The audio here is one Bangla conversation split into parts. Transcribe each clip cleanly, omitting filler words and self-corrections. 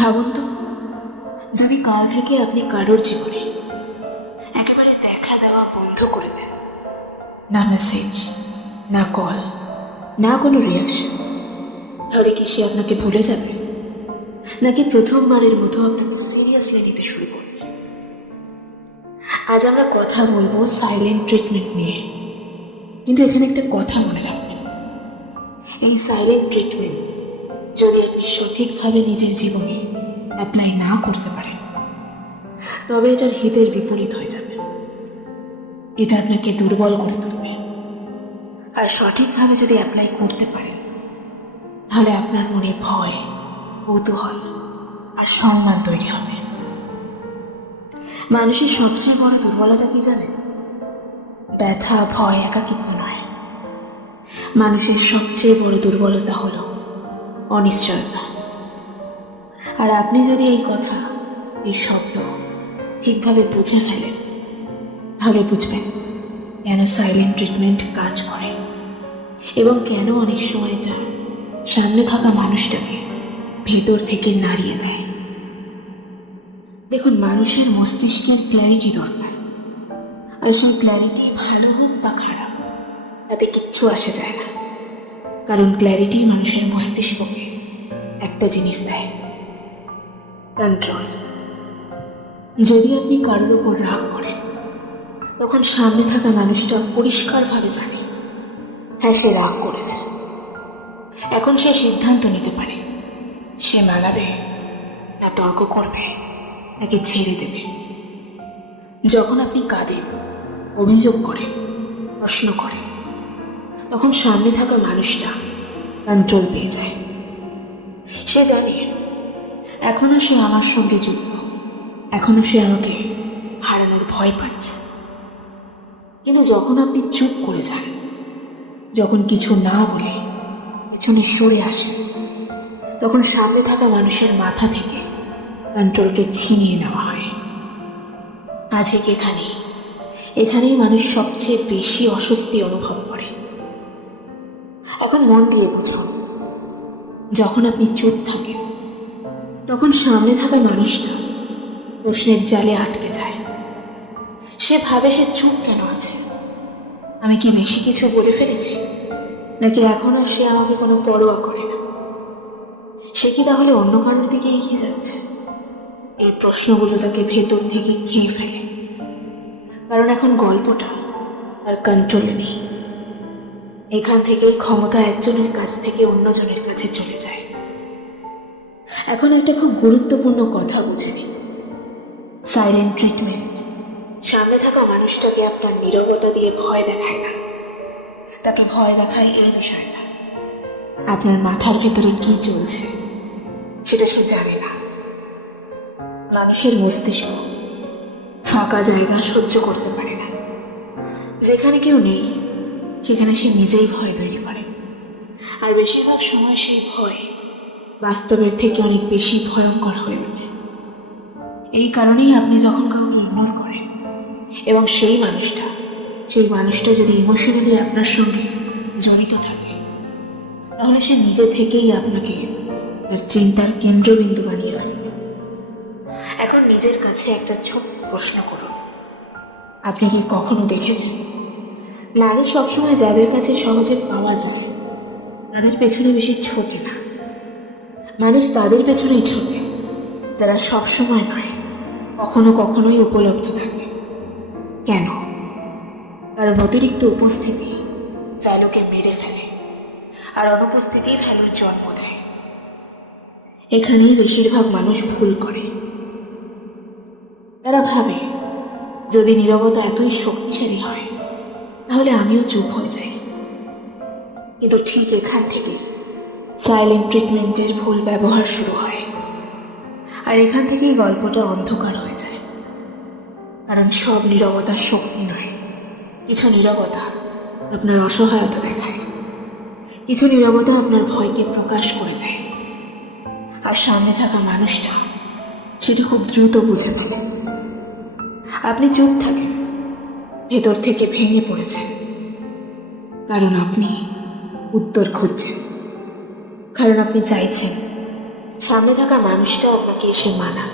ভাবুন তো, যদি কাল থেকে আপনি কারোর জীবনে একেবারে দেখা দেওয়া বন্ধ করে দেন, না মেসেজ, না কল, না কোনো রিয়াকশন, তাহলে কি সে আপনাকে ভুলে যাবে, নাকি প্রথমবারের মতো আপনাকে সিরিয়াসলি নিতে শুরু করবে? আজ আমরা কথা বলবো সাইলেন্ট ট্রিটমেন্ট নিয়ে। কিন্তু এখানে একটা কথা মনে রাখবেন, এই সাইলেন্ট ট্রিটমেন্ট যদি আপনি সঠিকভাবে নিজের জীবনে অ্যাপ্লাই না করতে পারেন, তবে এটার হিতের বিপরীত হয়ে যাবে। এটা আপনাকে দুর্বল করে তুলবে। আর সঠিকভাবে যদি অ্যাপ্লাই করতে পারেন, তাহলে আপনার মনে ভয়, কৌতূহল আর সম্মান তৈরি হবে। মানুষের সবচেয়ে বড় দুর্বলতা কি জানেন? ব্যথা, ভয়, একাকিত্ব নয়। মানুষের সবচেয়ে বড় দুর্বলতা হলো অনিশ্চয়তা। আর আপনি যদি এই কথা, এই শব্দ ঠিকভাবে বুঝে ফেলেন, তাহলে বুঝবেন কেন সাইলেন্ট ট্রিটমেন্ট কাজ করে এবং কেন অনেক সময় এটা সামনে থাকা মানুষটাকে ভেতর থেকে নাড়িয়ে দেয়। দেখুন, মানুষের মস্তিষ্কের ক্ল্যারিটি দরকার। আর সেই ক্ল্যারিটি ভালো হোক বা খারাপ, তাতে কিচ্ছু আসে যায় না। কারণ ক্ল্যারিটি মানুষের মস্তিষ্ককে একটা জিনিস দেয়, কন্ট্রোল। যদি আপনি কারোর ওপর রাগ করেন, তখন সামনে থাকা মানুষটা পরিষ্কারভাবে জানে, হ্যাঁ, সে রাগ করেছে। এখন সে সিদ্ধান্ত নিতে পারে, সে মানাবে, না তর্ক করবে, নাকি ছেড়ে দেবে। যখন আপনি কাঁদেন, অভিযোগ করেন, প্রশ্ন করেন, তখন সামনে থাকা মানুষটা কন্ট্রোল পেয়ে যায়। সে জানে এখনো সে আমার সঙ্গে যুক্ত, এখনো সে আমাকে হারানোর ভয় পাচ্ছে। কিন্তু যখন আপনি চুপ করে যান, যখন কিছু না বলে পেছনে সরে আসেন, তখন সামনে থাকা মানুষের মাথা থেকে কন্ট্রোলকে ছিনিয়ে নেওয়া হয়। আর ঠিক এখানেই মানুষ সবচেয়ে বেশি অস্বস্তি অনুভব করে। এখন মন দিয়ে বুঝুন, যখন আপনি চুপ থাকেন, তখন সামনে থাকা মানুষটা প্রশ্নের জালে আটকে যায়। সে ভাবে সে চুপ কেন আছে, আমি কি বেশি কিছু বলে ফেলেছি, নাকি এখন আর সে আমাকে কোনো পরোয়া করে না? সে কি তাহলে অন্য কারোর দিকে এগিয়ে যাচ্ছে? এই প্রশ্নগুলো তাকে ভেতর থেকে খেয়ে ফেলে। কারণ এখন গল্পটা আর কন্ট্রোলে নেই। এখান থেকেই ক্ষমতা একজনের কাছ থেকে অন্যজনের কাছে চলে যায়। এখন একটা খুব গুরুত্বপূর্ণ কথা বুঝে নিন। সাইলেন্ট ট্রিটমেন্ট সামনে থাকা মানুষটাকে আপনার নীরবতা দিয়ে ভয় দেখায় না। তাকে ভয় দেখায় এই বিষয়টা, আপনার মাথার ভেতরে কি চলছে সেটা সে জানে না। মানুষের মস্তিষ্ক ফাঁকা জায়গা সহ্য করতে পারে না। যেখানে কেউ নেই, সেখানে সে নিজেই ভয় তৈরি করে। আর বেশিরভাগ সময় সেই ভয় বাস্তবের থেকে অনেক বেশি ভয়ঙ্কর হয়ে ওঠে। এই কারণেই আপনি যখন কাউকে ইগনোর করেন এবং সেই মানুষটা যদি ইমোশনালি আপনার সঙ্গে জড়িত থাকে, তাহলে সে নিজে থেকেই আপনাকে তার চিন্তার কেন্দ্রবিন্দু বানিয়ে ফেলবে। এখন নিজের কাছে একটা ছোট্ট প্রশ্ন করুন, আপনি কি কখনো দেখেছেন মানুষ সবসময় যাদের কাছে সহজে পাওয়া যায় তাদের পেছনে বেশি ছোটে না? মানুষ তাদের পেছনেই ছোটে যারা সবসময় নয়, কখনো কখনোই উপলব্ধ থাকে। কেন? কারণ অতিরিক্ত উপস্থিতি ভ্যালুকে মেরে ফেলে, আর অনুপস্থিতি ভ্যালুর জন্ম দেয়। এখানেই বেশিরভাগ মানুষ ভুল করে। তারা ভাবে, যদি নীরবতা এতই শক্তিশালী হয়, তাহলে আমিও চুপ হয়ে যাই। কিন্তু ঠিক এখান থেকে সাইলেন্ট ট্রিটমেন্টের ভুল ব্যবহার শুরু হয়। আর এখান থেকেই গল্পটা অন্ধকার হয়ে যায়। কারণ সব নীরবতা শক্তি নয়। কিছু নীরবতা আপনার অসহায়তা দেখায়, কিছু নীরবতা আপনার ভয়কে প্রকাশ করে দেয়। আর সামনে থাকা মানুষটা সেটা খুব দ্রুত বুঝে ফেলে। আপনি চুপ থাকেন, ভেতর থেকে ভেঙে পড়েছেন, কারণ আপনি উত্তর খুঁজছেন, কারণ আপনি চাইছেন সামনে থাকা মানুষটাও আপনাকে এসে মানা,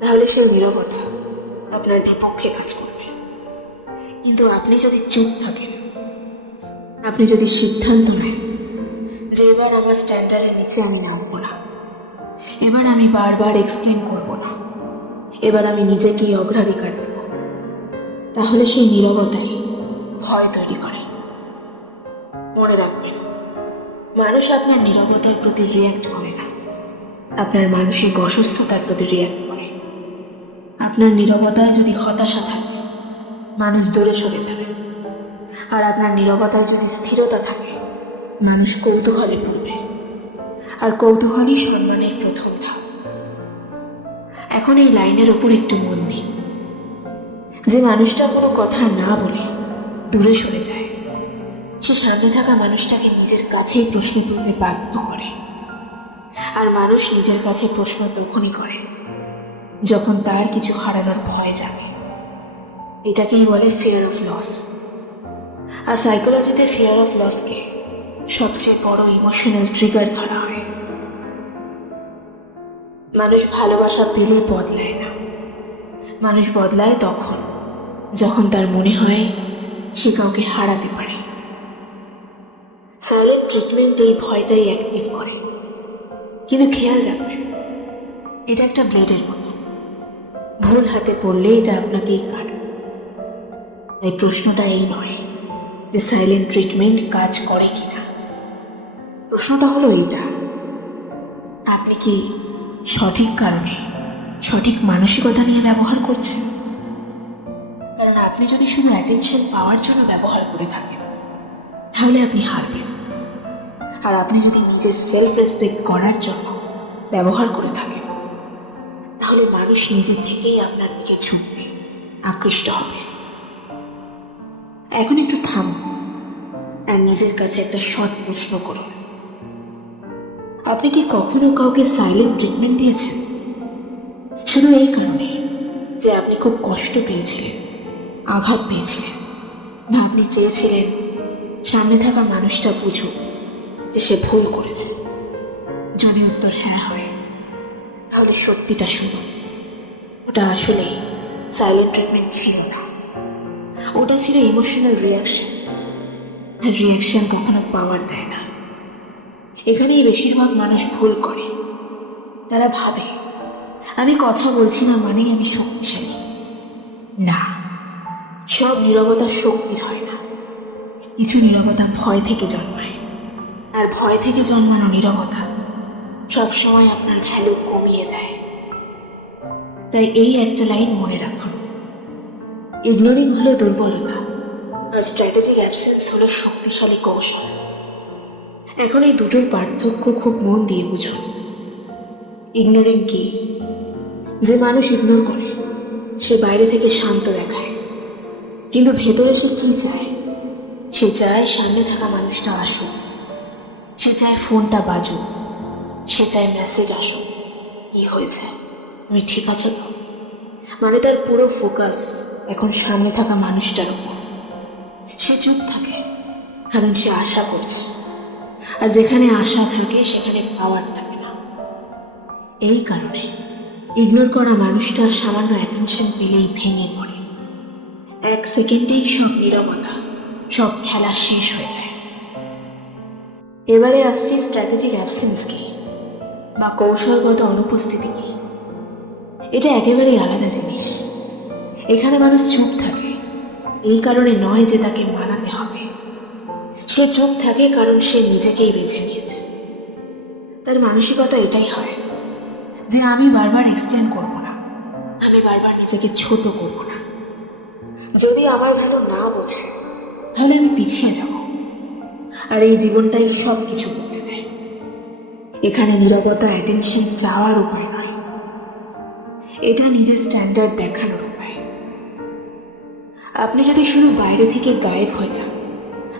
তাহলে সে নীরবতা আপনার বিপক্ষে কাজ করবে। কিন্তু আপনি যদি চুপ থাকেন, আপনি যদি সিদ্ধান্ত নেন যে এবার আমার স্ট্যান্ডার্ডের নিচে আমি নামবো না, এবার আমি বারবার এক্সপ্লেন করব না, এবার আমি নিজেকেই অগ্রাধিকার দেব, তাহলে সেই নীরবতাই ভয় তৈরি করে। মনে রাখবেন, মানুষ আপনার নীরবতার প্রতি রিয়্যাক্ট করে না, আপনার মানসিক অসুস্থতার প্রতি রিয়্যাক্ট করে। আপনার নীরবতায় যদি হতাশা থাকে, মানুষ দূরে সরে যাবে। আর আপনার নীরবতায় যদি স্থিরতা থাকে, মানুষ কৌতূহলে পড়বে। আর কৌতূহলই সম্মানের প্রথম ধাপ। এখন এই লাইনের ওপর একটু মন দিন। যে মানুষটা কোনো কথা না বলে দূরে সরে যায়, সে সামনে থাকা মানুষটাকে নিজের কাছেই প্রশ্ন তুলতে বাধ্য করে। আর মানুষ নিজের কাছে প্রশ্ন তখনই করে যখন তার কিছু হারানোর ভয় জাগে। এটাকেই বলে ফিয়ার অফ লস। আর সাইকোলজিতে ফিয়ার অফ লসকে সবচেয়ে বড় ইমোশনাল ট্রিগার ধরা হয়। মানুষ ভালোবাসা পেলে বদলায় না, মানুষ বদলায় তখন যখন তার মনে হয় সে কাউকে হারাতে পারে। সাইলেন্ট ট্রিটমেন্ট এই ভয়টাই অ্যাক্টিভ করে। কিন্তু খেয়াল রাখবেন, এটা একটা ব্লেডের মতো, ভুল হাতে পড়লে এটা আপনাকেই কাটবে। তাই প্রশ্নটা এই নয় যে সাইলেন্ট ট্রিটমেন্ট কাজ করে কিনা, প্রশ্নটা হলো এটা: আপনি কি সঠিক কারণে সঠিক মানসিকতা নিয়ে ব্যবহার করছেন? কারণ আপনি যদি শুধু অ্যাটেনশন পাওয়ার জন্য ব্যবহার করে থাকেন, তাহলে আপনি হারবেন। আর আপনি যদি নিজের সেলফ রেসপেক্ট করার জন্য ব্যবহার করে থাকেন, তাহলে মানুষ নিজে থেকেই আপনার দিকে ঝুঁকবে, আকৃষ্ট হবে। এখন একটু থামুন আর নিজের কাছে একটা সৎ প্রশ্ন করুন: আপনি কি কখনো কাউকে সাইলেন্ট ট্রিটমেন্ট দিয়েছেন শুধু এই কারণে যে আপনি খুব কষ্ট পেয়েছিলেন, আঘাত পেয়েছিলেন, না আপনি চেয়েছিলেন সামনে থাকা মানুষটা বুঝুক যে সে ভুল করেছে? যদি উত্তর হ্যাঁ হয়, তাহলে সত্যিটা শুনুন, ওটা আসলে সাইলেন্ট ট্রিটমেন্ট ছিল না, ওটা ছিল ইমোশনাল রিয়াকশন। আর রিয়াকশন কখনো পাওয়ার দেয় না। এখানেই বেশিরভাগ মানুষ ভুল করে। তারা ভাবে আমি কথা বলছি না মানেই আমি শক্তিশালী। না, সব নীরবতা শক্তির হয় না, কিছু নীরবতা ভয় থেকে জন্মায়। আর ভয় থেকে জন্মানো নীরবতা সবসময় আপনার ভ্যালু কমিয়ে দেয়। তাই এই একটা লাইন মনে রাখুন: ইগনোরিং হলো দুর্বলতা, আর স্ট্র্যাটেজিক অ্যাবসেন্স হলো শক্তিশালী কৌশল। এখন এই দুটোর পার্থক্য খুব মন দিয়ে বুঝুন। ইগনোরিং কি? যে মানুষ ইগনোর করে সে বাইরে থেকে শান্ত দেখায়, কিন্তু ভেতরে সে কি চায়? সে চায় সামনে থাকা মানুষটা আসুক, সে চায় ফোনটা বাজুক, সে চায় মেসেজ আসুক, কি হয়েছে, তুমি ঠিক আছো তো? মানে তার পুরো ফোকাস এখন সামনে থাকা মানুষটার উপর। সে চুপ থাকে কারণ সে আশা করছে, আর যেখানে আশা থাকে সেখানে পাওয়ার থাকে না। এই কারণে ইগনোর করা মানুষটা সামান্য অ্যাটেনশন পেলেই ভেঙে পড়ে। 1 সেকেন্ডেই সব নীরবতা, সব খেলা শেষ হয়ে যায়। এবারে আসছি স্ট্র্যাটেজিক অ্যাবসেন্স কি বা কৌশলগত অনুপস্থিতি কি। এটা একেবারেই আলাদা জিনিস। এখানে মানুষ চুপ থাকে এই কারণে নয় যে তাকে মানাতে হবে। সে চুপ থাকে কারণ সে নিজেকেই বেছে নিয়েছে। তার মানসিকতা এটাই হয় যে আমি বারবার এক্সপ্লেন করব না, আমি বারবার নিজেকে ছোট করব না। যদি আমার ভ্যালু না বোঝে তাহলে আমি পিছিয়ে যাব। আর এই জীবনটাই সব কিছু বদলে দেয়। এখানে নীরবতা অ্যাটেনশন চাওয়ার উপায় নয়, এটা নিজের স্ট্যান্ডার্ড দেখানোর উপায়। আপনি যদি শুধু বাইরে থেকে গায়েব হয়ে যান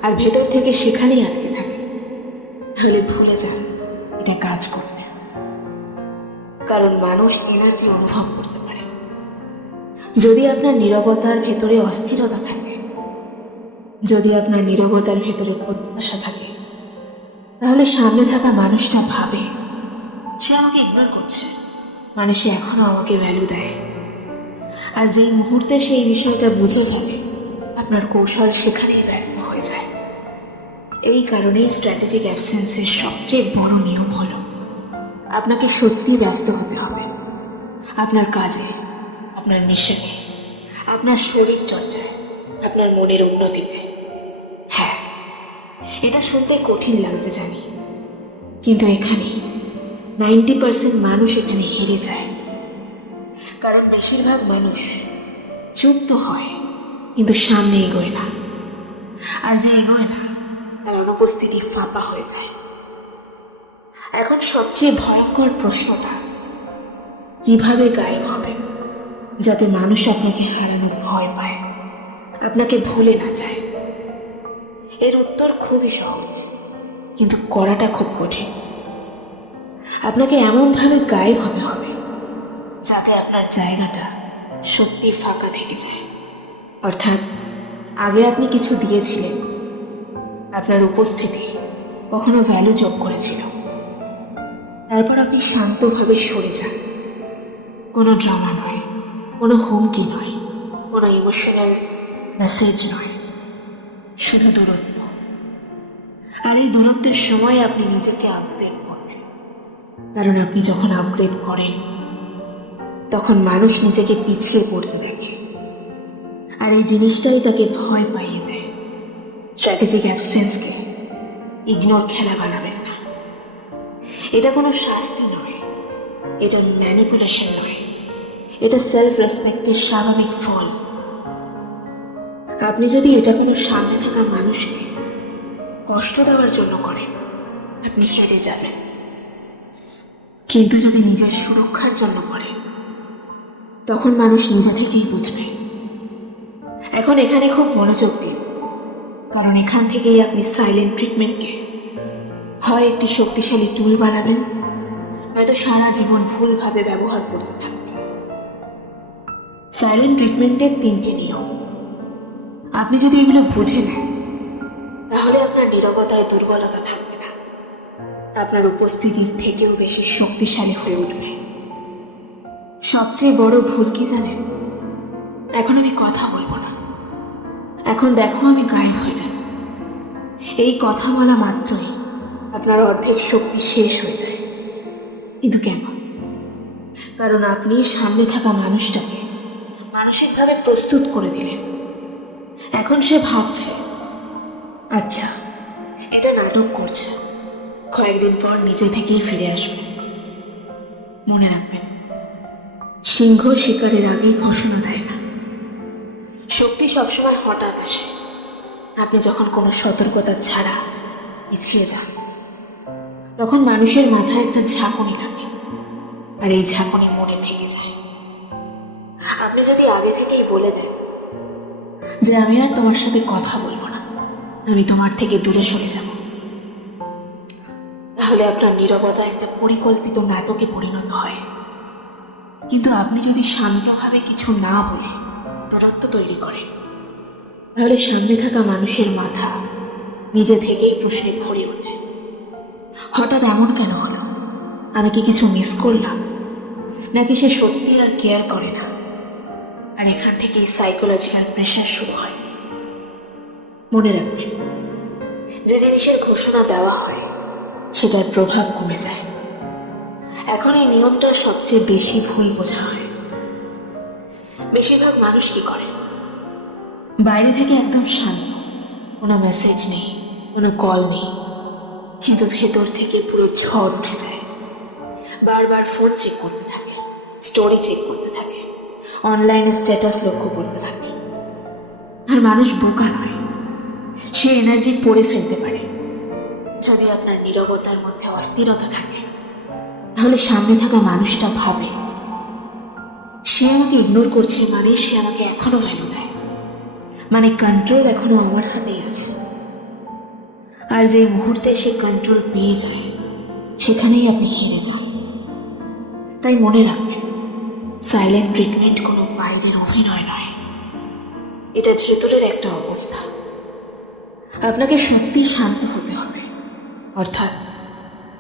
আর ভেতর থেকে সেখানেই আটকে থাকেন, তাহলে ভুলে যান এটা কাজ করবে। কারণ মানুষ এনার্জি অনুভব করতে পারে। যদি আপনার নীরবতার ভেতরে অস্থিরতা থাকে, যদি আপনার নীরবতার ভেতরে প্রত্যাশা থাকে, তাহলে সামনে থাকা মানুষটা ভাবে সে আমাকে ইগনোর করছে, মানে সে এখনো আমাকে ভ্যালু দেয়। আর যেই মুহূর্তে সে এই বিষয়টা বুঝে ফেলে, আপনার কৌশল সেখানেই ব্যর্থ হয়ে যায়। এই কারণেই স্ট্র্যাটেজিক অ্যাবসেন্সের সবচেয়ে বড় নিয়ম হলো আপনাকে সত্যি ব্যস্ত হতে হবে, আপনার কাজে, আপনার মিশনে, আপনার শরীর চর্চায়, আপনার মনের উন্নতিতে। হ্যাঁ, এটা শুনতে কঠিন লাগছে জানি, কিন্তু এখানে 90% মানুষ এখানে হেরে যায়। কারণ বেশিরভাগ মানুষ চুপ তো হয়, কিন্তু সামনে এগোয় না। আর যে এগোয় না, তার অনুপস্থিতি ফাঁপা হয়ে যায়। এখন সবচেয়ে ভয়ঙ্কর প্রশ্নটা, কিভাবে গায়েব হবেন যাতে মানুষ আপনাকে হারানোর ভয় পায়, আপনাকে ভুলে না যায়? এর উত্তর খুবই সহজ, কিন্তু করাটা খুব কঠিন। আপনাকে এমনভাবে গায়েব হতে হবে যাতে আপনার জায়গাটা সত্যি ফাঁকা থেকে যায়। অর্থাৎ আগে আপনি কিছু দিয়েছিলেন, আপনার উপস্থিতি কখনো ভ্যালু যোগ করেছিল, তারপর আপনি শান্তভাবে সরে যান। কোনো ড্রামা নয়, কোনো হুমকি নয়, কোনো ইমোশনাল মেসেজ নয়, শুধু দূরত্ব। আর এই দূরত্বের সময় আপনি নিজেকে আপগ্রেড করবেন, কারণ আপনি যখন আপগ্রেড করেন তখন মানুষ নিজেকে পিছিয়ে পড়তে দেখে, আর এই জিনিসটাই তাকে ভয় পাইয়ে দেয়। স্ট্র্যাটেজিক অ্যাবসেন্সকে ইগনোর খেলা বানাবেন না। এটা কোনো শাস্তি নয়, এটা ম্যানিপুলেশন নয়, এটা সেলফ রেসপেক্টের স্বাভাবিক ফল। আপনি যদি এটা কোনো সামনে থাকা মানুষকে কষ্ট দেওয়ার জন্য করেন, আপনি হেরে যাবেন। কিন্তু যদি নিজের সুরক্ষার জন্য করেন, তখন মানুষ নিজে থেকেই বুঝবে। এখন এখানে খুব মনোযোগ দিন, কারণ এখান থেকেই আপনি সাইলেন্ট ট্রিটমেন্টকে হয় একটি শক্তিশালী টুল বানাবেন, নয়তো সারা জীবন ভুলভাবে ব্যবহার করতে থাকবেন। সাইলেন্ট ট্রিটমেন্টের 3টে নিয়ম। আপনি যদি এগুলো বুঝে নেন, তাহলে আপনার নীরবতায় দুর্বলতা থাকবে না, আপনার উপস্থিতির থেকেও বেশি শক্তিশালী হয়ে উঠবে। সবচেয়ে বড় ভুল কি জানেন? এখন আমি কথা বলবো না, এখন দেখো আমি গায়েব হয়ে যাব। এই কথা বলা মাত্রই আপনার অর্ধেক শক্তি শেষ হয়ে যায়। কিন্তু কেন? কারণ আপনি সামনে থাকা মানুষটাকে মানসিকভাবে প্রস্তুত করে দিলেন। এখন সে ভাবছে, আচ্ছা এটা নাটক করছে, কয়েকদিন পর নিজে থেকেই ফিরে আসবে। মনে রাখবেন, সিংহ শিকারের আগেই ঘোষণা দেয় না। শক্তি সবসময় হঠাৎ আসে, আপনি যখন কোনো সতর্কতা ছাড়া পিছিয়ে যান। তখন মানুষের মাথায় একটা ঝাঁকুনি লাগে, আর এই ঝাঁকুনি মনে থেকে যায়। আপনি যদি আগে থেকেই বলে দেন যে আমি আর তোমার সাথে কথা বলবো না, আমি তোমার থেকে দূরে সরে যাব, তাহলে আপনার নীরবতা একটা পরিকল্পিত নাটকে পরিণত হয়। কিন্তু আপনি যদি শান্তভাবে কিছু না বলে দূরত্ব তৈরি করেন, তাহলে সামনে থাকা মানুষের মাথা নিজে থেকেই প্রশ্নে ভরে ওঠে। হঠাৎ এমন কেন হলো? আমি কি কিছু মিস করলাম? নাকি সে সত্যি আর কেয়ার করে না? আর এখান থেকেই সাইকোলজিক্যাল প্রেশার শুরু হয়। মনে রাখবেন, যে জিনিসের ঘোষণা দেওয়া হয় সেটার প্রভাব কমে যায়। এখন এই নিয়মটা সবচেয়ে বেশি ভুল বোঝা হয়। বেশিরভাগ মানুষ কি করে? বাইরে থেকে একদম শান্ত, কোনো মেসেজ নেই, কোনো কল নেই, কিন্তু ভেতর থেকে পুরো ঝড় উঠে যায়। বারবার ফোন চেক করতে থাকে, স্টোরি চেক করতে থাকে, অনলাইনে স্ট্যাটাস লক্ষ্য করতে থাকে। আর মানুষ বোকা নয়, সে এনার্জি পড়ে ফেলতে পারে। যদি আপনার নীরবতার মধ্যে অস্থিরতা থাকে, তাহলে সামনে থাকা মানুষটা ভাবে সে আমাকে ইগনোর করছে, মানে সে আমাকে এখনো ভ্যালু দেয়, মানে কন্ট্রোল এখনো আমার হাতেই আছে। আর যে মুহূর্তে সে কন্ট্রোল পেয়ে যায়, সেখানেই আপনি হেরে যান। তাই মনে রাখবেন, সাইলেন্ট ট্রিটমেন্ট কোনো বাইরের অভিনয় নয়, এটা ভেতরের একটা অবস্থা। আপনাকে সত্যি শান্ত হতে হবে, অর্থাৎ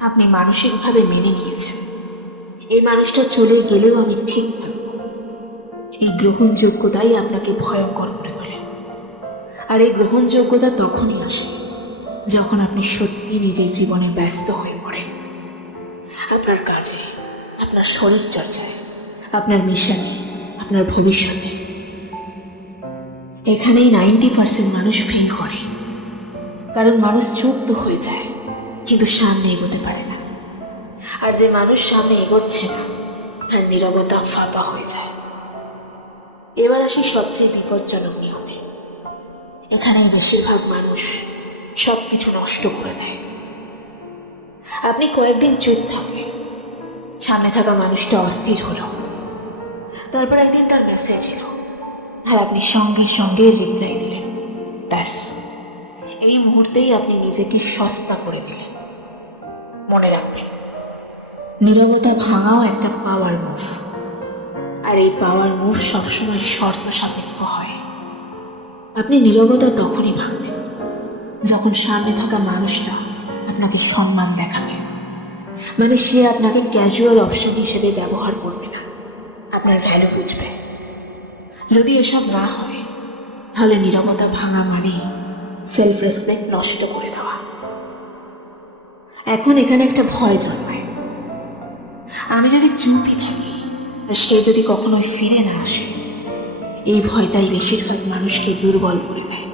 আপনি মানসিকভাবে মেনে নিয়েছেন এই মানুষটা চলে গেলেও আমি ঠিক থাকবো। এই গ্রহণযোগ্যতাই আপনাকে ভয়ঙ্কর করে তোলে। আর এই গ্রহণযোগ্যতা তখনই আসে যখন আপনি সত্যি নিজের জীবনে ব্যস্ত হয়ে পড়েন, আপনার কাজে, আপনার শরীর চর্চায়, আপনার মিশনে, আপনার ভবিষ্যতে। এখানেই 90% মানুষ ফেল করে, কারণ মানুষ চুপ তো হয়ে যায় কিন্তু সামনে এগোতে পারে না। আর যে মানুষ সামনে এগোচ্ছে না তার নীরবতা ফাঁপা হয়ে যায়। এবার আসি সবচেয়ে বিপজ্জনক নিয়মে। এখানেই বেশিরভাগ মানুষ সব কিছু নষ্ট করে দেয়। আপনি কয়েকদিন চুপ থাকলেন, সামনে থাকা মানুষটা অস্থির হলো, তারপর একদিন তার মেসেজ এলো আর আপনি সঙ্গে সঙ্গে রিপ্লাই দিলেন। ব্যাস, এই মুহূর্তেই আপনি নিজেকে সস্তা করে দিলেন। মনে রাখবেন, নীরবতা ভাঙাও একটা পাওয়ার মুভ। আর এই পাওয়ার মুভ সবসময় শর্ত সাপেক্ষ হয়। আপনি নীরবতা তখনই ভাঙবেন যখন সামনে থাকা মানুষটা আপনাকে সম্মান দেখাবে। মানে সে আপনাকে ক্যাজুয়াল অপশন হিসেবে ব্যবহার করবে না, আপনার ভ্যালু বুঝবে। যদি এসব না হয় তাহলে নীরবতা ভাঙা মানে সেলফ রেসপেক্ট নষ্ট করে দেওয়া। এখন এখানে একটা ভয় জন্মায়, আমি যদি চুপই থাকি আর সে যদি কখনো ফিরে না আসে। এই ভয়টাই বেশিরভাগ মানুষকে দুর্বল করে দেয়।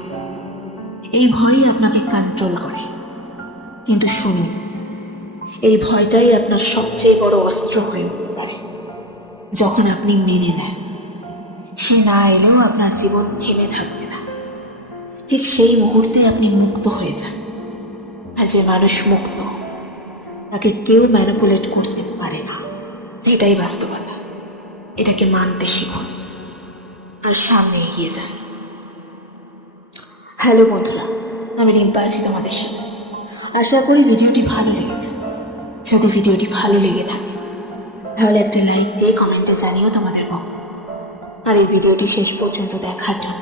এই ভয়ই আপনাকে কন্ট্রোল করে। কিন্তু শুনুন, এই ভয়টাই আপনার সবচেয়ে বড় অস্ত্র হয়ে উঠতে পারে যখন আপনি মেনে নেন সে না এলেও আপনার জীবন থেমে থাকবে না। ঠিক সেই মুহূর্তে আপনি মুক্ত হয়ে যান। আর যে মানুষ মুক্ত তাকে কেউ ম্যানিপুলেট করতে পারে না। এটাই বাস্তবতা। এটাকে মানতে শিখুন আর সামনে এগিয়ে যান। হ্যালো বন্ধুরা, আমি রিম্পা আছি তোমাদের সাথে। আশা করি ভিডিওটি ভালো লেগেছে। যদি ভিডিওটি ভালো লেগে থাকে তাহলে একটা লাইক দিয়ে কমেন্টে জানিও তোমাদের বক্তব্য। আর এই ভিডিওটি শেষ পর্যন্ত দেখার জন্য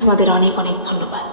তোমাদের অনেক অনেক ধন্যবাদ।